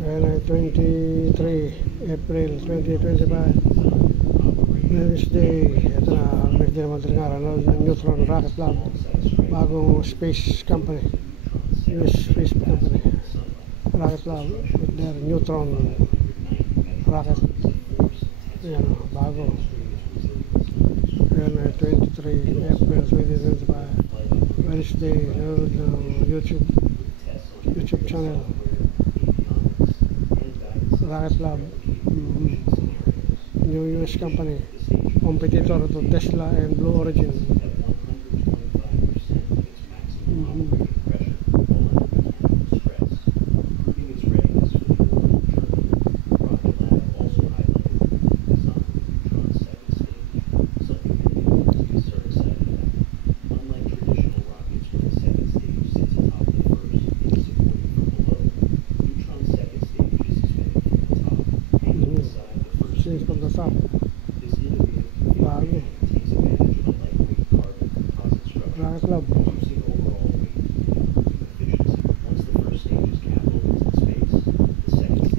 23 April 2025, Wednesday. Ito na, Wednesday naman talaga araw ng Neutron Rocket Lab, bagong space company, US space company, Rocket Lab with their Neutron rocket. Ayan o, bago. Ayan, 23 April 2025, Wednesday. Nanood ng YouTube channel, Rocket Lab, new US company, competitor to Tesla and Blue Origin. Since from the top, bago, Rocket Lab.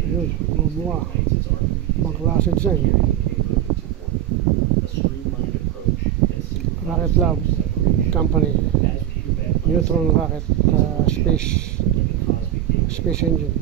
Ayun, bumuha, magklase design. Rocket Lab company, Neutron rocket, space engine.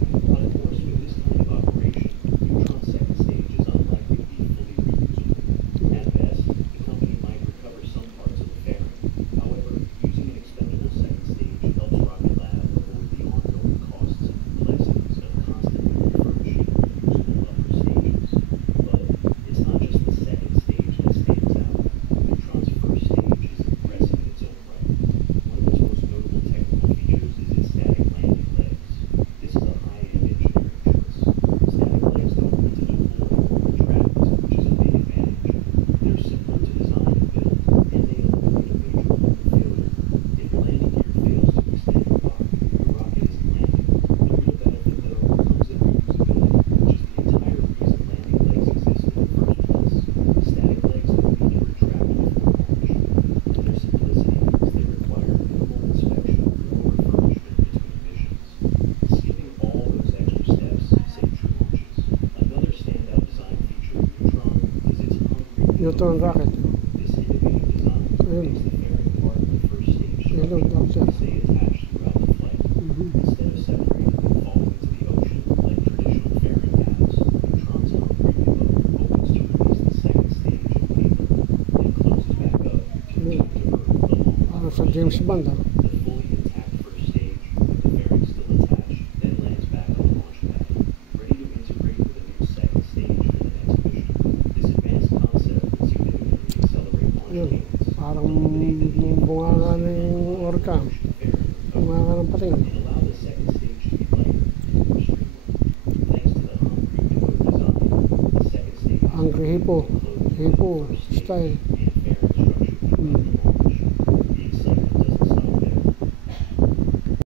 Neutron rocket. Ayun. Ayun, after. Parang sa James Bond, ha? Yun, parang bunganga na yung orca, bunganga ng pating. Angry hippo style.